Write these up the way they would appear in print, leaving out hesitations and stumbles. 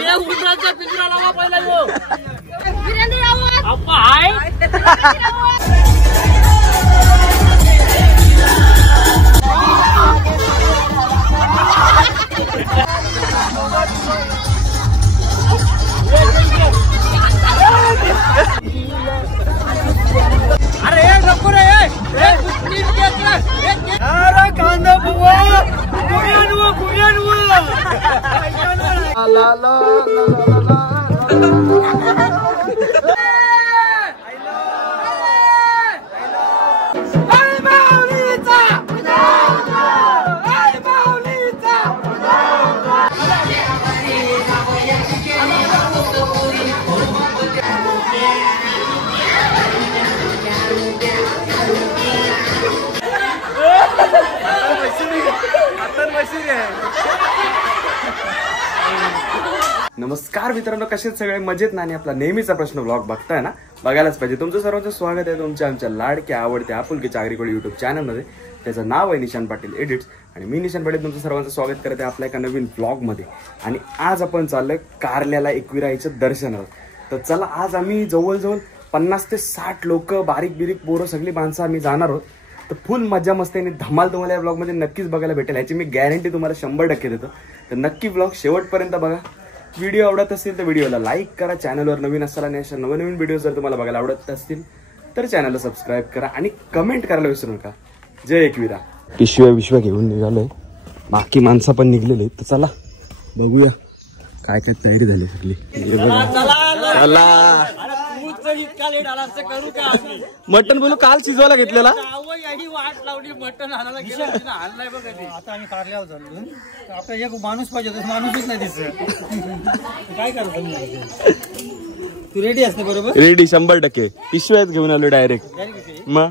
उंदराचा पिंजरा लावा पहिला यो अप्पा हाय अरे एक नको रे एक अरे कांदा बुवा कुरियन ला ला ला नमस्कार मित्रांनो, कसे सगळे मजेत ना? आणि आपला नेहमीचा प्रश्न व्लॉग बघताय ना, बघायलाच पाहिजे. तुमचं सर्वांचं स्वागत आहे तुमच्या आमच्या लाडक्या आवडत्या आपुलकीच्या आगरीकोळी युट्यूब चॅनलमध्ये. त्याचं नाव आहे निशान पाटील एडिट्स आणि मी निशान पाटील तुमचं सर्वांचं स्वागत करते आपल्या एका नवीन व्लॉगमध्ये. आणि आज आपण चाललोय कारल्याला एकविराईचं दर्शनाला. तर चला, आज आम्ही जवळजवळ 50 ते 60 लोक, बारीक बिरीक पोरं, सगळी माणसं आम्ही जाणार आहोत. तर फुल मजा मस्ती आणि धमाल तुम्हाला या ब्लॉगमध्ये नक्कीच बघायला भेटेल, याची मी गॅरंटी तुम्हाला 100% देतो. तर नक्की ब्लॉग शेवटपर्यंत बघा. व्हिडिओ आवडत असतील तर व्हिडिओला लाईक करा. चॅनलवर नवीन असाल आणि अशा नवीन व्हिडिओ जर तुम्हाला बघायला आवडत असतील तर चॅनलला सबस्क्राईब करा आणि कमेंट करायला विसरू नका. जय एकविरा. पिशव्या घेऊन निघालोय, बाकी माणसं पण निघलेले. तर चला बघूया काय काय तयारी झाली सगळी. मटन बोलू काल शिजवायला घेतलेला, वाट लावली मटन आणायला गेला आणलाय बघ. आता आम्ही कारल्यावर झालो. आपला एक माणूस पाहिजे, माणूसच नाही दिसत. काय करतो तू? रेडी असते बरोबर? रेडी 100%. पिशव्यात घेऊन आलो डायरेक्ट. मग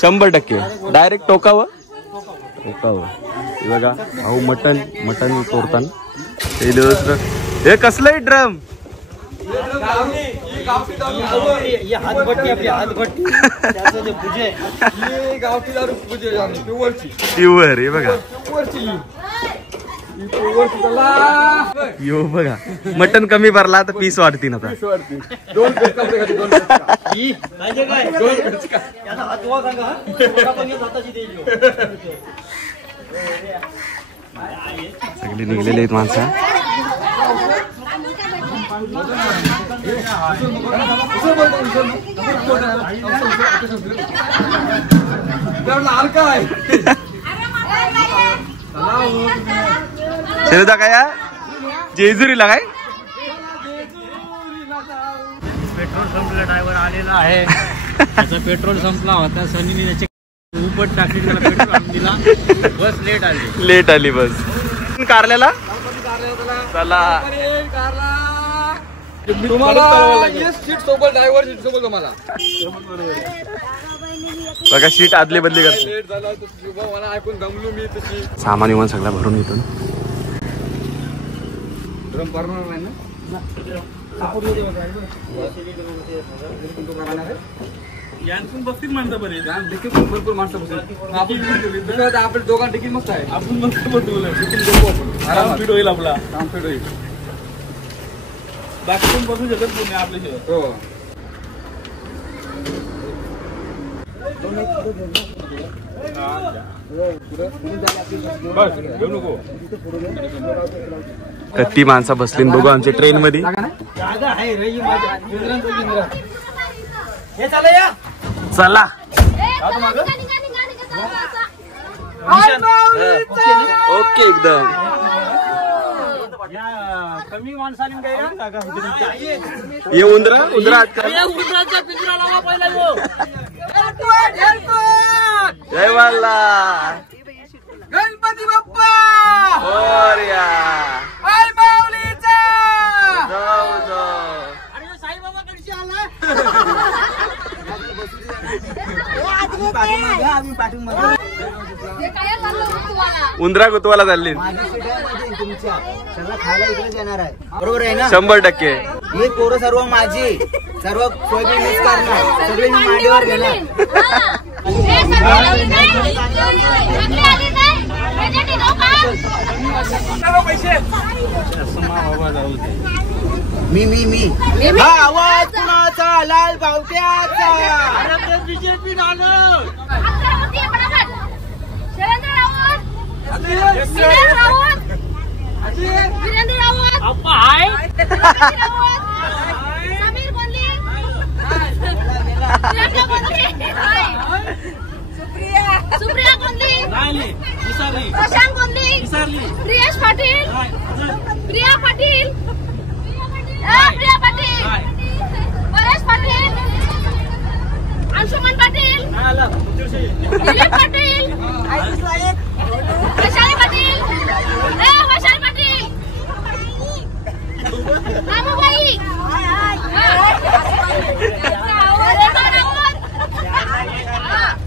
100% डायरेक्ट टोकावं. बघा भाऊ मटन तोडताना हे कसलंही ड्रम. हातभट्टी आपली हातभट्टी गावठी दारू प्युअर. हे बघा यो बघा मटन कमी भरला तर पीस वाढतील. आता सगळे निघलेले आहेत माणसं. शेवदा काय जेजुरीला काय पेट्रोल संपलं. ड्रायव्हर आलेला आहे. त्याचा पेट्रोल संपला होता. सनीने त्याची उपट टाकली, त्याला पेट्रोल आणून दिला. बस लेट आली बस. कारल्याला चला. बघा शीट आदली बदली करते. सामान विमान सगळा भरून येतो. बघतील माणसं बरे, भरपूर माणसं बसतील. आपल्या दोघांना तिकीट मस्त आहे. आपण मस्त फिट होईल, आपला काम फिट होईल. बाकी पण बसू शकत नाही आपल्याशिवाय. हो ती माणसं बसली बघू आमच्या ट्रेन मध्ये. चला ओके एकदम. कमी माणसाने ये उंदरा उंदराचा पिंजरा लावा पहिला यो. जय वाला गणपती बाप्पा मोरया. अरे साईबाबा कडशी आला. उंदरा गुतवाला चालली. खायला इकडेच येणार आहे, बरोबर आहे ना? 100%. ही पोरं सर्व माझी, सर्व सोयाबीन मिक्स करणार, सगळे मी मांडीवर घेणार. मी हा आवाज कुणाचा? लाल बावट्याचा. बीजेपी वीरेंद्र रावत अप्पा हाय समीर गोंदली सुप्रिया गोंदली प्रशांत गोंदली प्रियेश पाटील प्रिया पाटील परेश पाटील अंशुमन पाटील दिलीप पाटील वैशाली पाटील वैशाली पाटील रामूबाई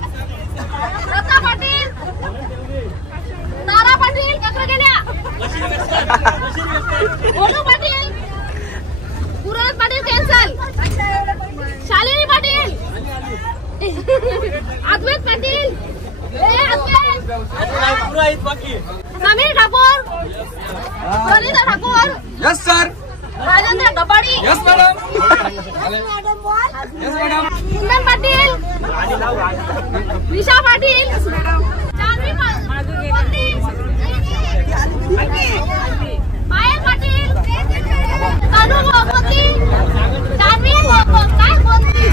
रत्ना पाटील तारा पाटील कचरा गेल्या गोलू पाटील पुरत Patil cancel Shalini Patil Advait Patil Sameer Thakur Sunita Thakur yes sir. Rajendra Kapadi yes madam. Kundan Patil Nisha Patil Janvi Payal Patil Tanu Mohammadi Janvi काय बोलती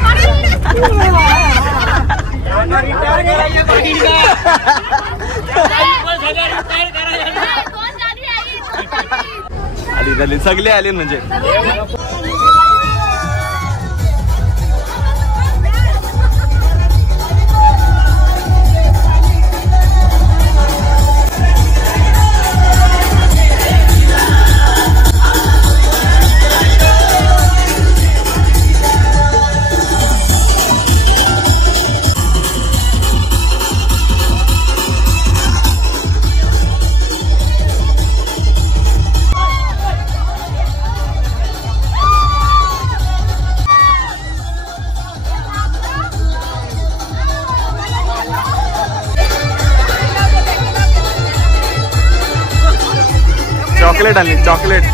पाटील आली सगळे आले म्हणजे. चॉकलेट आली चॉकलेट.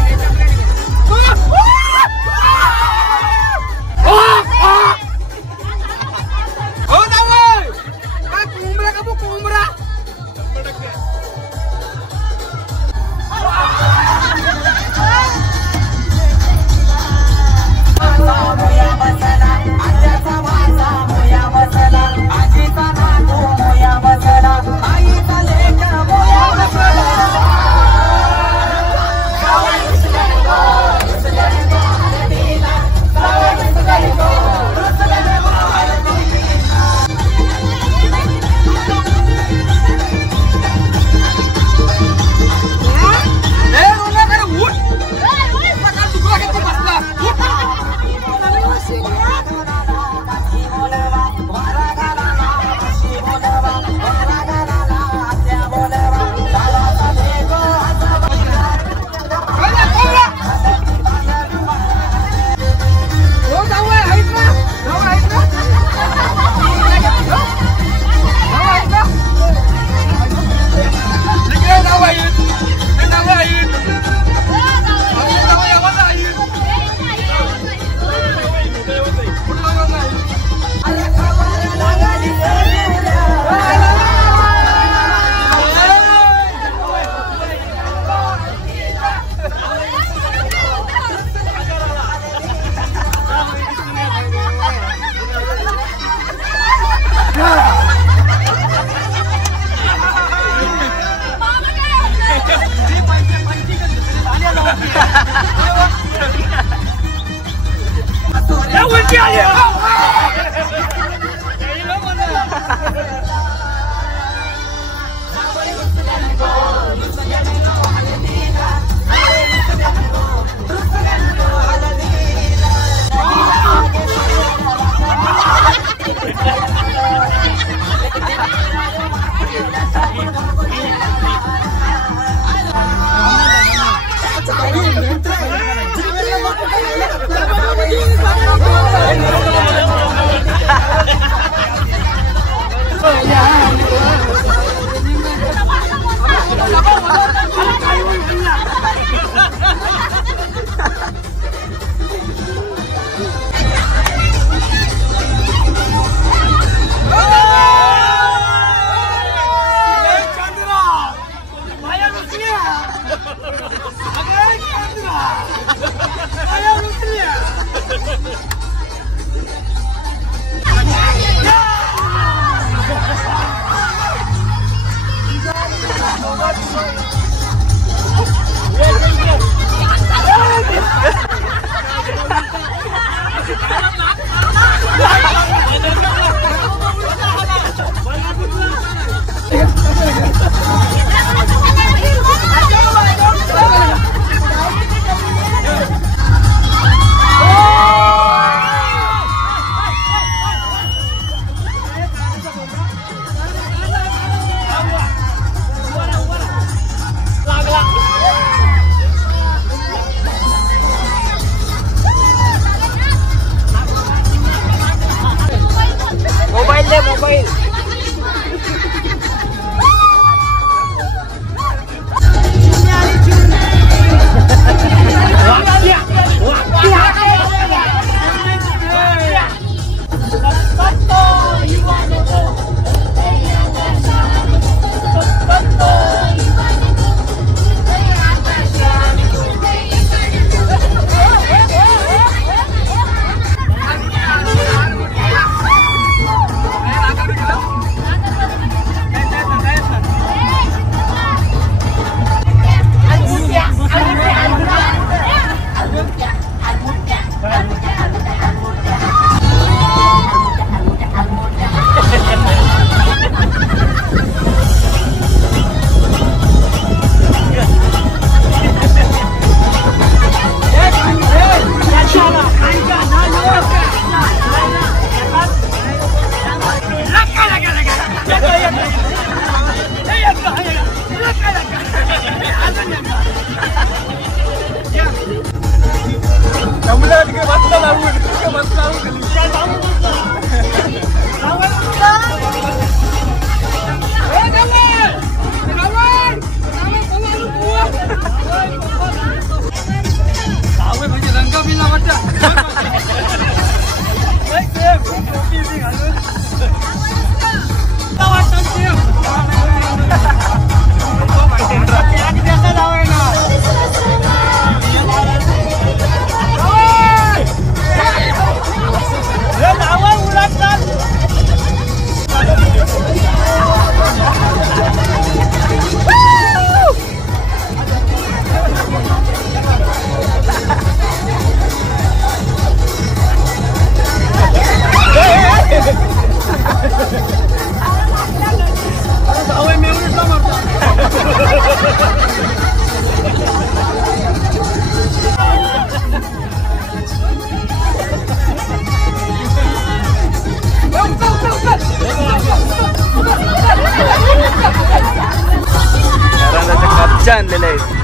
कपच्या आणलेल्या आहेत.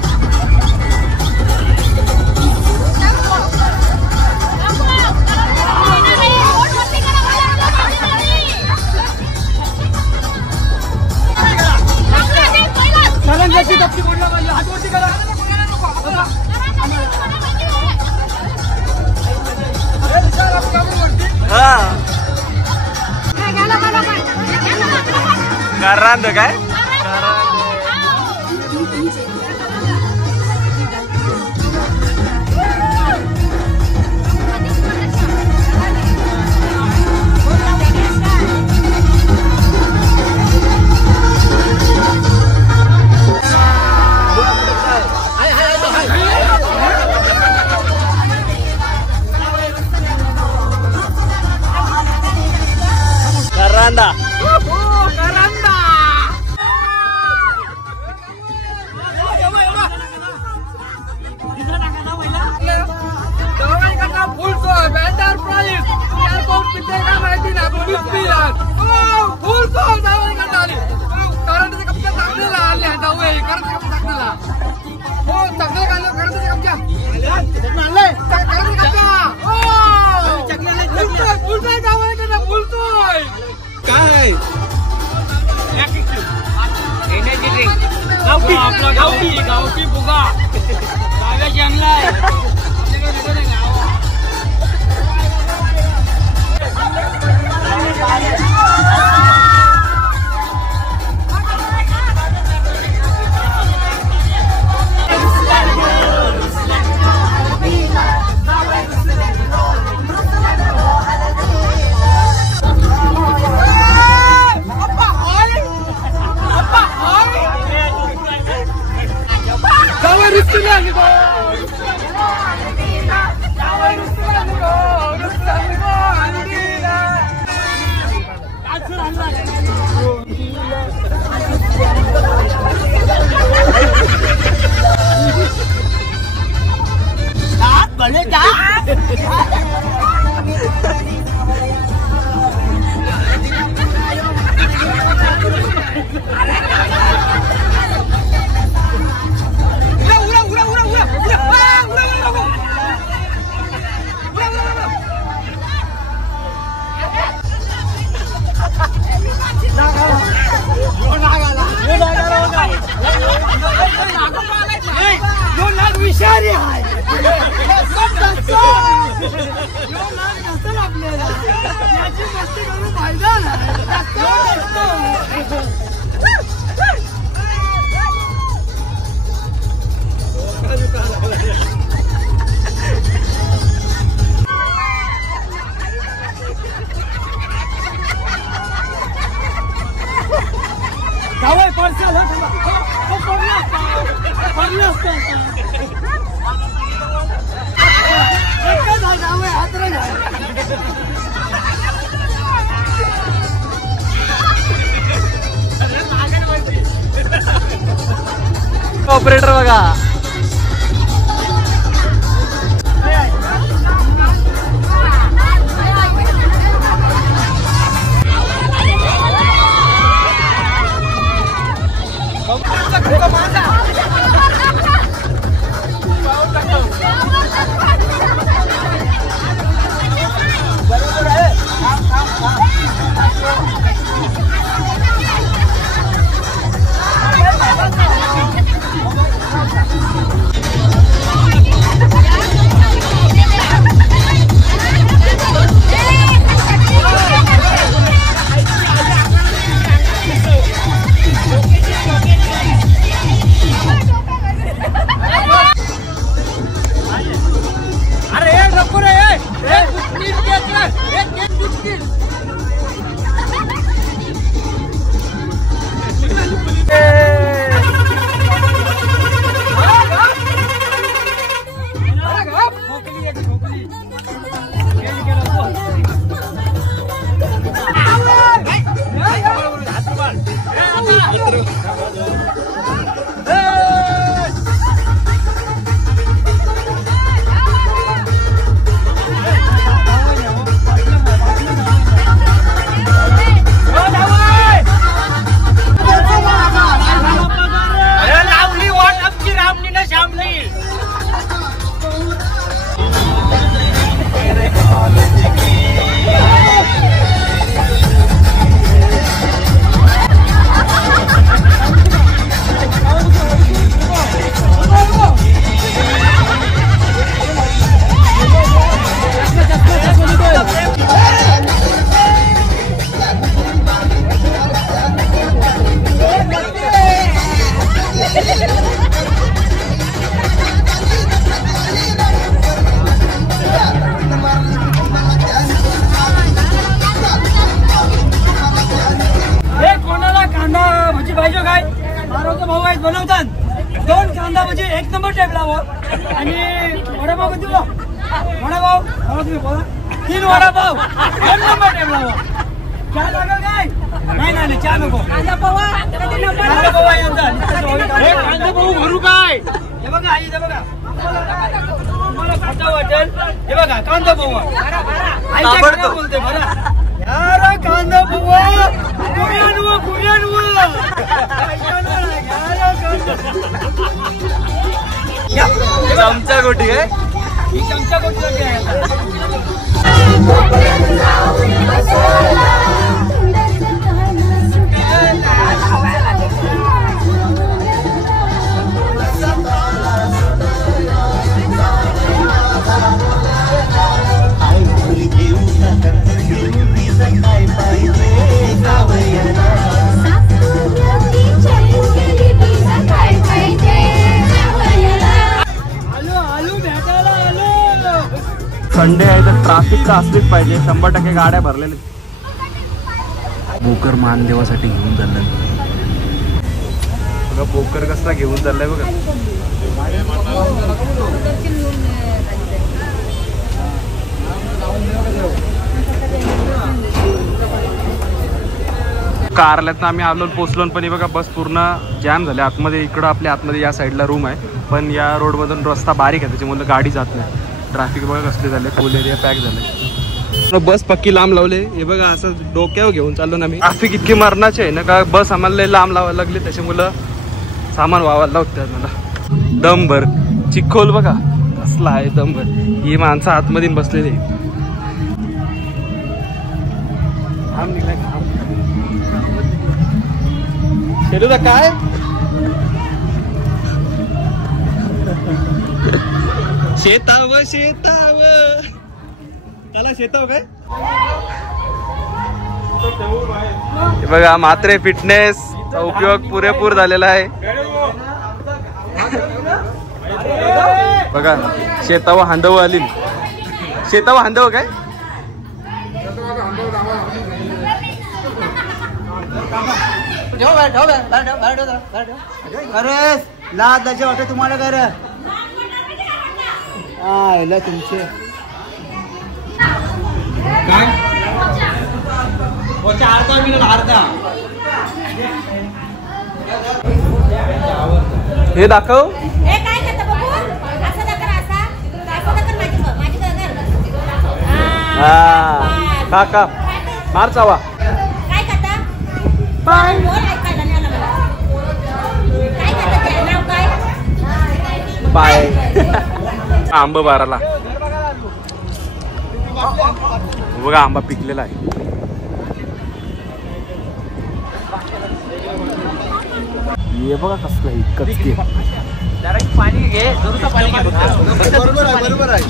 Karando काय Karanda. आपला गावठी फुगा डाव्या जंगला ऑपरेटर बघा Go! बनवतात 2 कांदा म्हणजे 1 नंबर टेबलावर आणि वडापाव किती वडापाव तुम्ही बोला 3 वडापाव 1 नंबर टेबलावर चहा लागेल काय नाही चहा नको कांदा पोहा कांदा पोहा भरू काय हे बघा आई हे बघा तुम्हाला खाता वाटेल हे बघा कांदा पोहा आई बोलते बरं यार कांदा पोहा कुरियन चमचा गोटी आहे ही चमचा गोटी आहे संडे आहे तर ट्रॅफिक तर असलीच पाहिजे 100% गाड्या भरलेल्या बोकर मान देवासाठी घेऊन चाललाय बघा बोकर कसा घेऊन चाललाय बघा कारल्यात आम्ही आलो पोचलो पण बघा बस पूर्ण जॅम झाले आतमध्ये इकडं आपल्या आतमध्ये या साईडला रूम आहे पण या रोडमधून रस्ता बारीक आहे त्याच्यामुळे गाडी जात नाही ट्रॅफिक बघा कसले झाले फुल एरिया पॅक झाले बस पक्की लांब लावले हे बघा असं डोक्यावर घेऊन चाललो ना मी ट्रॅफिक इतकी मरणाचे आहे ना का बस आम्हाला लांब लावायला लागली त्याच्यामुळं सामान व्हावायला लावतात मला दमभर चिखोल बघा कसला आहे दमभर ही माणसं आतमध्ये बसलेली शेलूदा काय शेताव त्याला शेताव काय बघा मात्रे फिटनेस चा उपयोग पुरेपूर झालेला आहे बघा शेताव हांदव आली शेताव हांदव काय लादाचे वाटत तुम्हाला कर तुमचे हे दाखव काका मार चावा बाय आंबा बाराला बघा आंबा पिकलेला आहे हे बघा कसलं इतकंच पाणी घे बरोबर आहे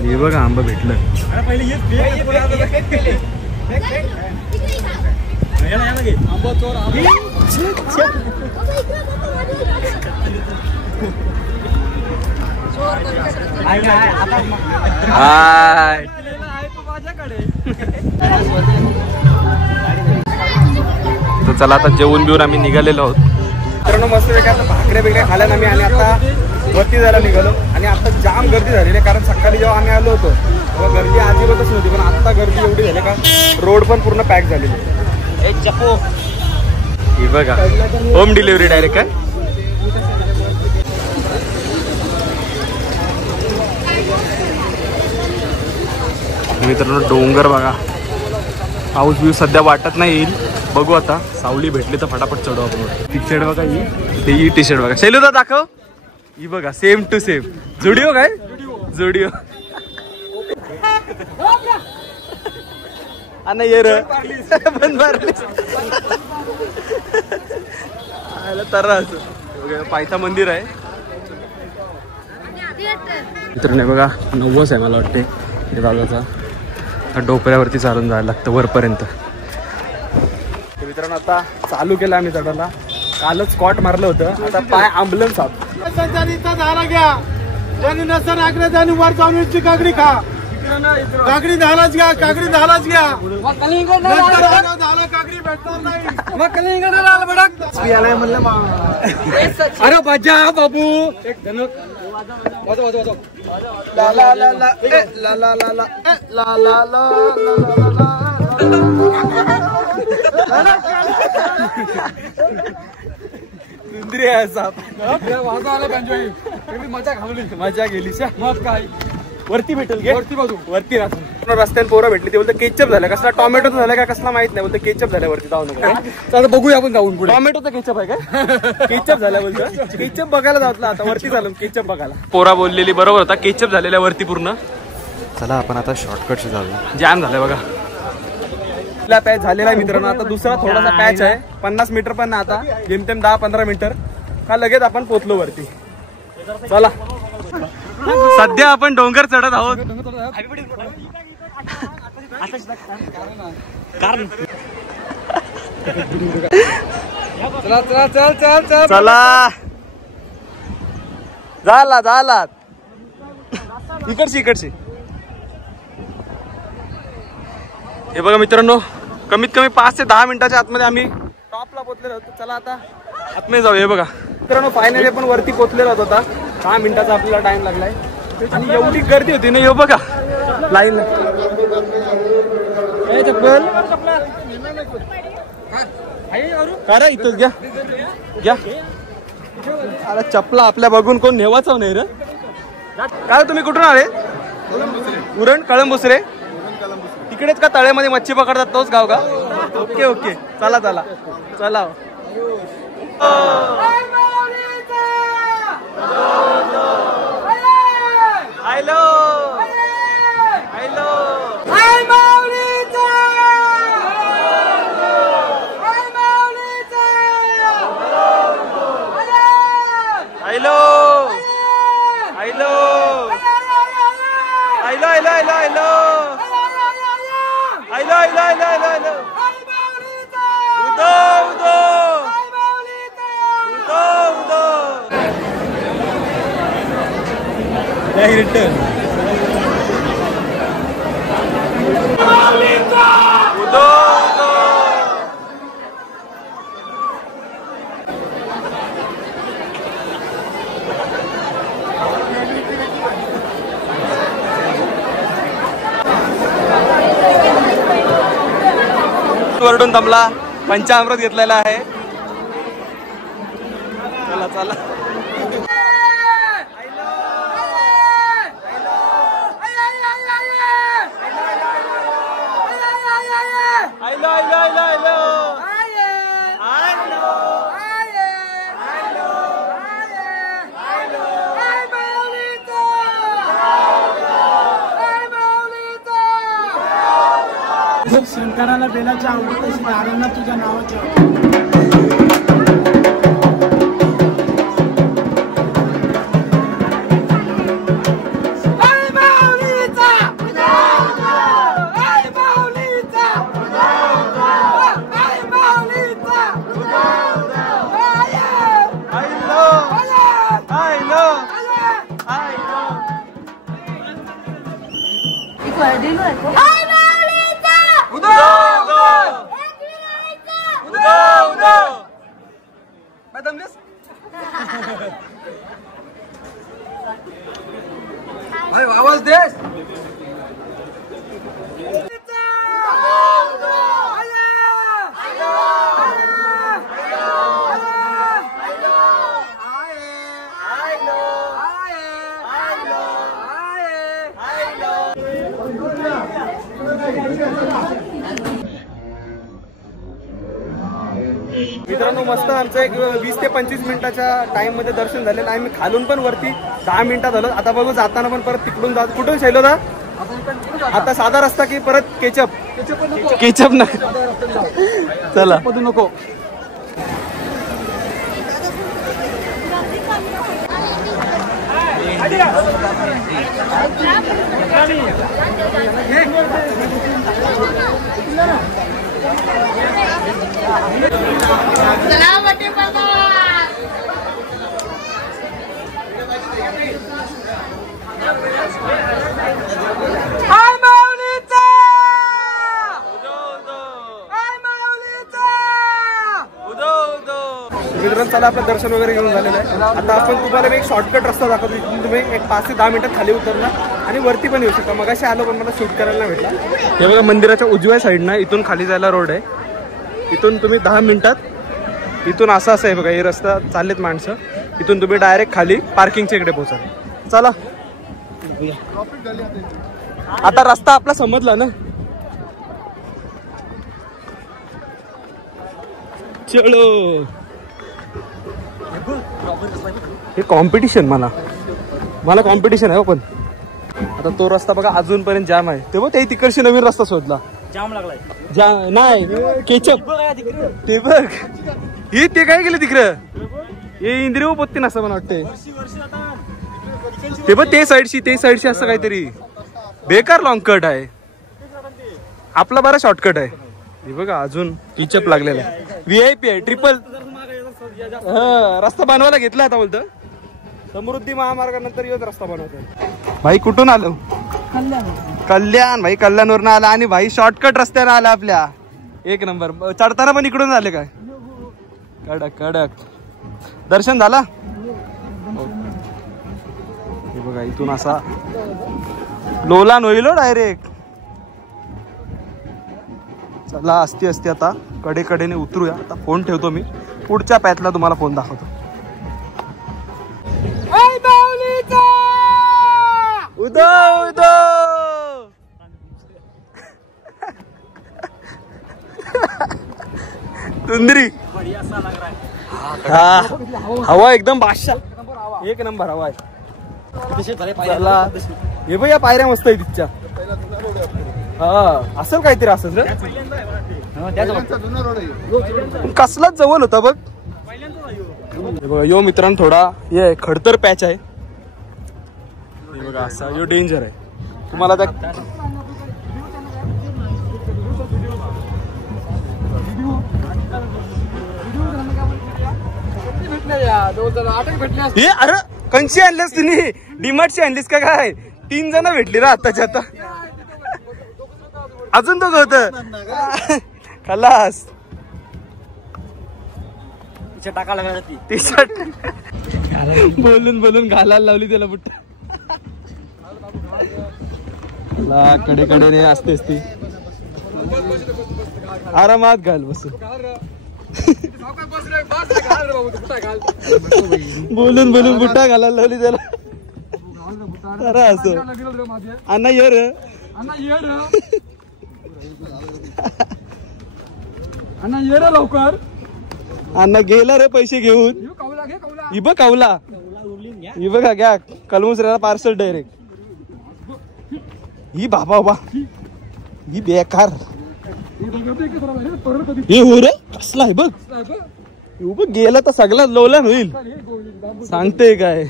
हे बघा आंबा भेटलं चला आता जेवून बिवून आम्ही निघालेलो आहोत. मित्रांनो मस्त वेगळ्या आता भाकऱ्या बिकऱ्या खाल्या आम्ही आणि आता वरती जायला निघालो. आणि आता जाम गर्दी झालेली आहे कारण सकाळी जेव्हा आम्ही आलो होतो तेव्हा गर्दी अजिबातच नव्हती, पण आता गर्दी एवढी झाली का रोड पण पूर्ण पॅक झालेली आहे. एक चप्पू ही बघा होम डिलिव्हरी डायरेक्ट काय. मित्रांनो डोंगर बघा, पाऊस बिऊस सध्या वाटत नाही येईल, बघू आता सावली भेटली तर फटाफट चढू आपण. टी शर्ट बघा ही टी शर्ट बघा शैलूदा दाखव. ही बघा सेम टू सेम जुडिओ काय जुडिओ. आणि ये र बंद मारली तर पायथा मंदिर आहे. मित्रांनो बघा नवस आहे मला वाटते हे दादाचा. डोपऱ्यावरती चालून जायला लागतं वरपर्यंत. मित्रांनो आता चालू केलं आम्ही चढायला. कालच स्कॉट मारलं होतं, आता पाय आंबलन साप. झाला घ्या ज्यांनी नसर आकडे त्यांनी वर जाऊन काकडी खा. काकडी झालाच घ्या, काकडी झालाच घ्या. झाला काकडी भेटणार नाही मग कलिंगडाला आला बडक म्हणलं. अरे बजा बाबू एक धन वाजव वाजव वाजव. ला ला ला ला ला ला ला ला ला ला ला. मजा गेली मग काय. वरती भेटेल गे वरती बाजू वरती राहतो. रस्त्यात पोरं भेटली ते बोलतं केचप झालं, कसला टोमॅटो झालं का कसला माहित नाही, बोलतं केचप झाल्या वरती जाऊ नका. आता बघूया आपण जाऊन पुढे. टोमॅटोचं केचप आहे काय. केचप झाल्या बोलतं. केचप बघायला जातला आता वरती झालं केचप बघायला. पोरा बोललेली बरोबर होता, केचप झालेल्या वरती पूर्ण. चला आपण आता शॉर्टकट जाऊया. जॅम झालंय बघा. पॅच झालेला आहे मित्रांनो. आता दुसरा थोडासा पॅच आहे 50 मीटर पण ना, आता जेमतेम 10-15 मीटर का लगेच आपण पोचलो वरती. चला सध्या आपण डोंगर चढत आहोत. चला चला चल चल चल चला झाला झाला इकडची. हे बघा मित्रांनो कमीत कमी 5 ते 10 मिनिटाच्या आतमध्ये आम्ही टॉपला पोहोचलेलो होतो. चला आता आतमध्ये जाऊ. हे बघा मित्रांनो फायनली आपण वरती पोहोचलेलो होतो. आता 10 मिनिटाचा आपल्याला टाइम लागलाय आणि एवढी गर्दी होती ना. हे बघा लाईन अरे इथंच घ्या घ्या. अरे चपला आपल्या बघून कोण नेवाचं नाही रे. काय तुम्ही कुठून आले. उरण कळंबुसरे तिकडेच का तळ्यामध्ये मच्छी पकडतात तोच गाव का. ओके ओके चला चला चला. Hello hello hello hello hello hello hello hello hello hello hello hello hello. उदो उदो उदो उदो रिटर्न उदो उदो. वरडून दमला पंचामृत घेतलेला आहे. चला चला शंकराला बेलाच्या आवडत नारायणा तुझ्या नावाच्या. Udo! मित्रांनो मस्त आमचं एक 20 ते 25 मिनिटाच्या टाइम मध्ये दर्शन झालेलं आहे. मी खालून पण वरती 10 मिनिटात झालं. आता बघू जाताना पण परत तिकडून जात. कुठून शैलोदा आता साधा रस्ता की परत केचप ना चला नको. मित्रांनो चला आपलं दर्शन वगैरे घेऊन झालेलं आहे. आता आपण तुम्हाला मी एक शॉर्टकट रस्ता दाखवतो. इथून तुम्ही एक 5 ते 10 मिनिटात खाली उतरणार आणि वरती पण येऊ शकता. मगाशी आलो पण मला शूट करायला नाही भेटला. हे बघा मंदिराच्या उजव्या साईडनं इथून खाली जायला रोड आहे. इथून तुम्ही 10 मिनिटात इथून असं आहे बघा. हे रस्ता चाललेत माणसं. इथून तुम्ही डायरेक्ट खाली पार्किंगच्या इकडे पोहोचा. चला आता रस्ता आपला समजला ना. चलो हे कॉम्पिटिशन मला कॉम्पिटिशन आहे. पण आता तो रस्ता बघा अजूनपर्यंत जाम आहे. तेव्हा ते तिकडची नवीन रस्ता शोधला. जाम लागलाय नाही केचप ते बघ. हे ते काय केलं तिकडं. हे इंद्रिय पोत्ती असं मला वाटतंय. ते बघ ते साईडशी असं काहीतरी बेकार लॉंग कट आहे. आपला बरा शॉर्टकट आहे. हे बघा अजून केचप लागलेला आहे. VIP आहे. ट्रिपल रस्ता बनवायला घेतला आता बोलतं. समृद्धी महामार्गानंतर येऊन रस्ता बनवतोय. भाई कुठून आलो. कल्याण भाई. कल्याणवरून आला आणि भाई शॉर्टकट रस्त्याने आला आपल्या. एक नंबर. चढताना पण इकडून आले काय. कडक दर्शन झाला. हे बघा इथून असा लोलान होईल डायरेक्ट. चला असती आता कडेने उतरूया. आता फोन ठेवतो मी. पुढच्या पॅचला तुम्हाला फोन दाखवतो. तुंदरी हा हवा एकदम बादशाह. एक नंबर हवा आहे. हे बघ या पायऱ्या मस्त आहे तिच्या. हा असेल काहीतरी असं कसलाच जवळ होता बघ. बघा यो मित्रांनो थोडा ये खडतर पॅच आहे. हे बघा असा यो डेंजर आहे. तुम्हाला त्या हे अरे कंची आणलीस तुम्ही. डीमार्टची आणलीस का काय. 3 जण भेटली ना आताच्या आता. अजून तो होत खलास. टी शर्ट बोलून घालायला लावली त्याला बुट्टा. कडे असतेच ती. आरामात घाल बसून. बोलून बुट्टा घालायला लावली त्याला. अरे असं अण्णा ये रे. अण्णा ये रे लवकर. अण्णा गेला रे पैसे घेऊन. ही बघ कावला. ही बघा घ्या कलमुसऱ्याला पार्सल डायरेक्ट. ही बाबा ही बेकार. हे हो रे कसला आहे बघ. बघ गेला तर सगळा लोलान होईल. सांगते काय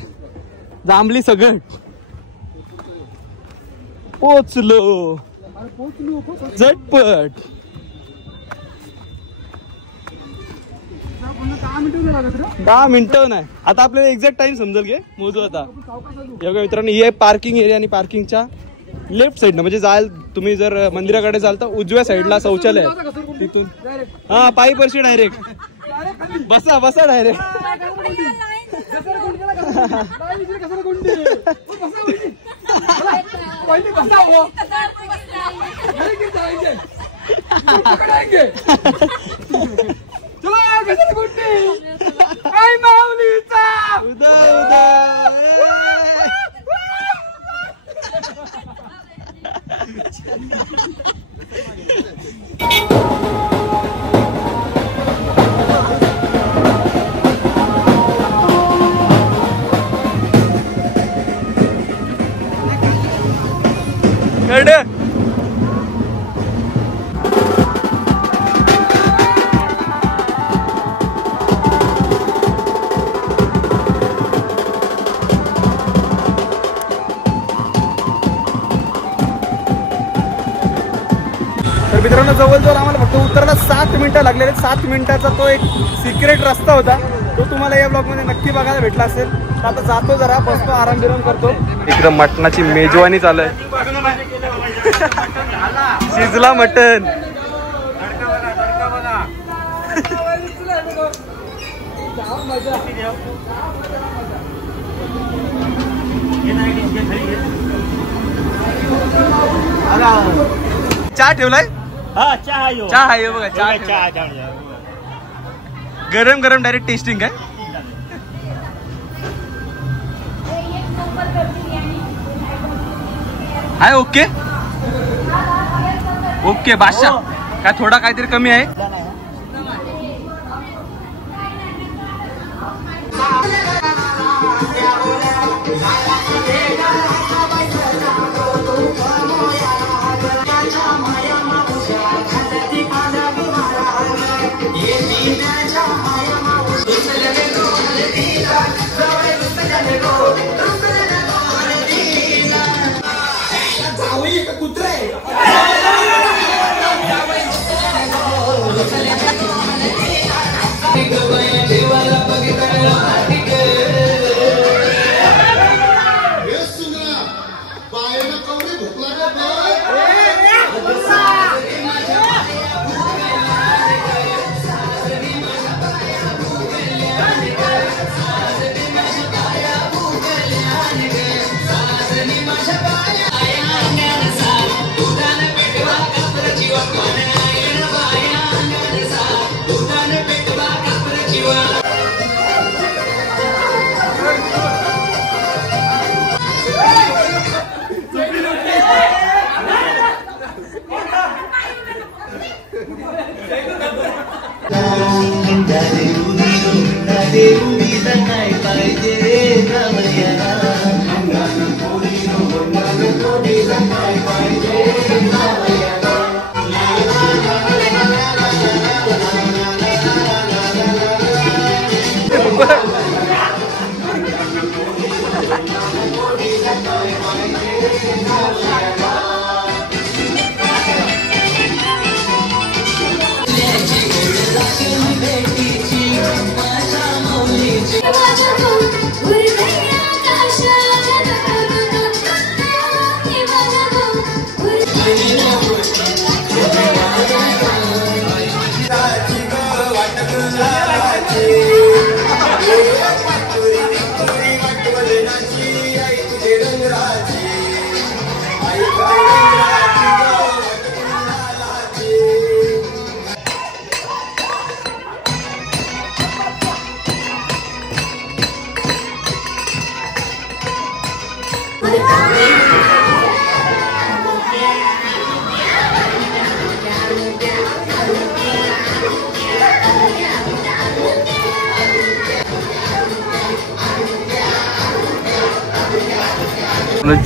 जांभली सगळं. पोचलो झटपट. 10 मिनिटं नाही. आता आपल्याला एक्झॅक्ट टाइम समजेल घे मोजू. आता एवढ्या मित्रांनो हे पार्किंग एरिया आणि पार्किंगच्या लेफ्ट साईडनं म्हणजे जाल तुम्ही जर मंदिराकडे जाल तर उजव्या साईडला शौचालय तिथून. हा पायी पर्शी डायरेक्ट बसा डायरेक्ट. तर मित्रांनो जवळजवळ आम्हाला फक्त उतरायला 7 मिनिटं लागलेले. 7 मिनिटाचा तो एक सिक्रेट रस्ता होता, तो तुम्हाला या ब्लॉगमध्ये नक्की बघायला भेटला असेल. तर आता जातो, जरा बसतो, आराम बिराम करतो. इकडं मटणाची मेजवानी चालू आहे. शिजला मटण. चहा ठेवलाय. चहा आहे बघा. चहा गरम गरम डायरेक्ट टेस्टिंग आहे. आहे ओके ओके. बादशाह काय थोडा काहीतरी कमी आहे.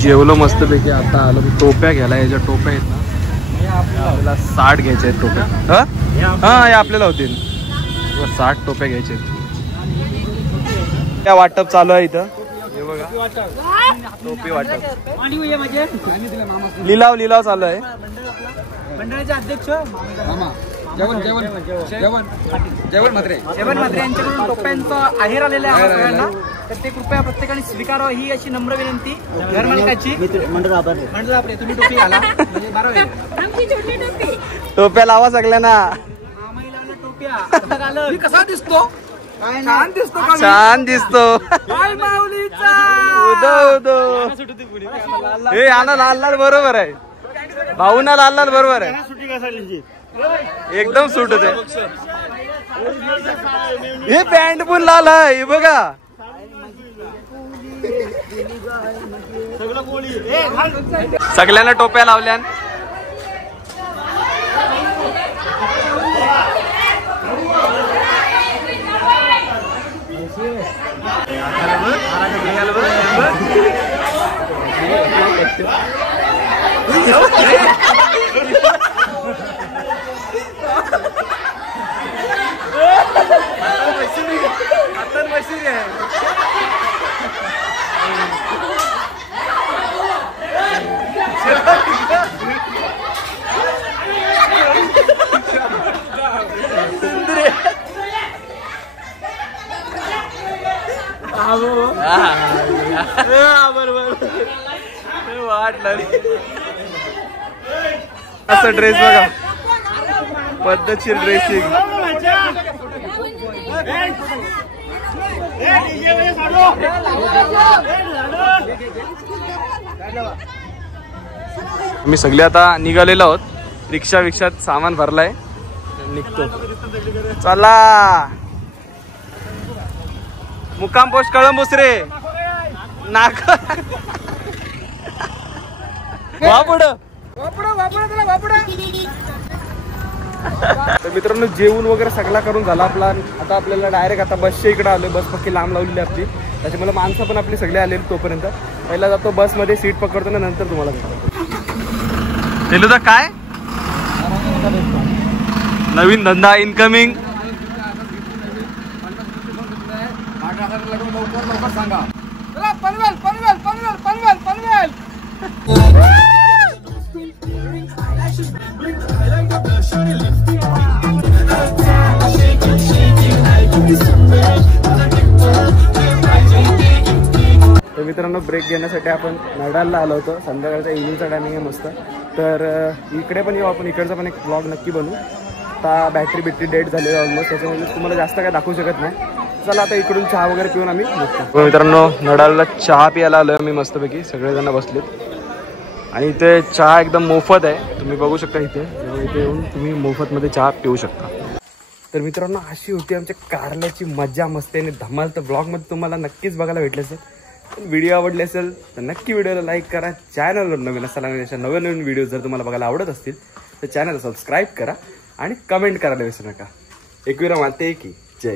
जेवलो मस्तपैकी. आता आलो टोप्या घ्यायला. याच्या टोप्या आहेत ना, आपल्याला 60 घ्यायच्या आहेत टोप्या. हा या आपल्याला होतील 60 टोप्या घ्यायच्या आहेत. त्या वाटप चालू आहे इथं. हे बघा टोपी वाटप. लिलाव चालू आहे. मंडळाचे अध्यक्ष जेवण म्हात्रे यांच्याकडून टोप्यांचं आहेर आलेलं आहे सगळ्यांना. तर ते कृपया प्रत्येकाने स्वीकारावं ही अशी नम्र विनंती घर मालकाची. मंडळ आपले तुम्ही टोपी घाला म्हणजे बरं होईल. टोप्या लावा सगळ्यांना. टोप्या कसा दिसतो? छान दिसतो. छान दिसतो. काय माऊलीचा हे आना लाल लाल बरोबर आहे. भाऊना लाल लाल बरोबर आहे. एकदम सूट होते. हे पॅन्ट पण लाल आहे बघा. सगळ्यांना टोप्या लावल्या. वाटलं असं ड्रेस बघा, पद्धतशीर ड्रेसिंग. मी सगळे आता निघालेलो आहोत. रिक्षा विक्षात सामान भरलाय, निघतो. चला मुक्काम पोस्ट कळंबूस रे नाक. तर मित्रांनो जेवण वगैरे सगळा करून झाला आपला. आता आपल्याला डायरेक्ट आता बसच्या इकडे आलोय. बस पक्की लांब लावलेली आपली, त्याच्यामुळे माणसं पण आपली सगळे आलेली. तोपर्यंत पहिला जातो बसमध्ये, सीट पकडतो ना, नंतर तुम्हाला तर काय नवीन धंदा इनकमिंग. तर मित्रांनो ब्रेक घेण्यासाठी आपण नडालला आलो होतो. संध्याकाळचा इव्हिनिंगचा टायमिंग आहे मस्त. तर इकडे पण येऊ आपण, इकडचा पण एक ब्लॉग नक्की बनवू. आता बॅटरी डेड झाली आहे ऑलमोस्ट, त्याच्यामुळे तुम्हाला जास्त काय दाखवू शकत नाही. चला आता इकडून चहा वगैरे पिऊन आम्ही निघतो. मित्रांनो नडालला चहा प्यायला आलोय मी मस्तपैकी. सगळेजण बसलेत आणि इथे चहा एकदम मोफत आहे, तुम्ही बघू शकता. इथे येऊन तुम्ही मोफतमध्ये चहा पिऊ शकता. तर मित्रांनो अशी होती आमच्या कारल्याची मजा, मस्ती आणि धमाल. तर ब्लॉगमध्ये तुम्हाला नक्कीच बघायला भेटले असेल. व्हिडिओ आवडले असेल तर नक्की व्हिडिओला लाईक करा. चॅनलवर नवीन असाल आणि अशा नवीन व्हिडिओ जर तुम्हाला बघायला आवडत असतील तर चॅनलला सबस्क्राईब करा आणि कमेंट करायला विसरू नका. एकविरा माते की जय.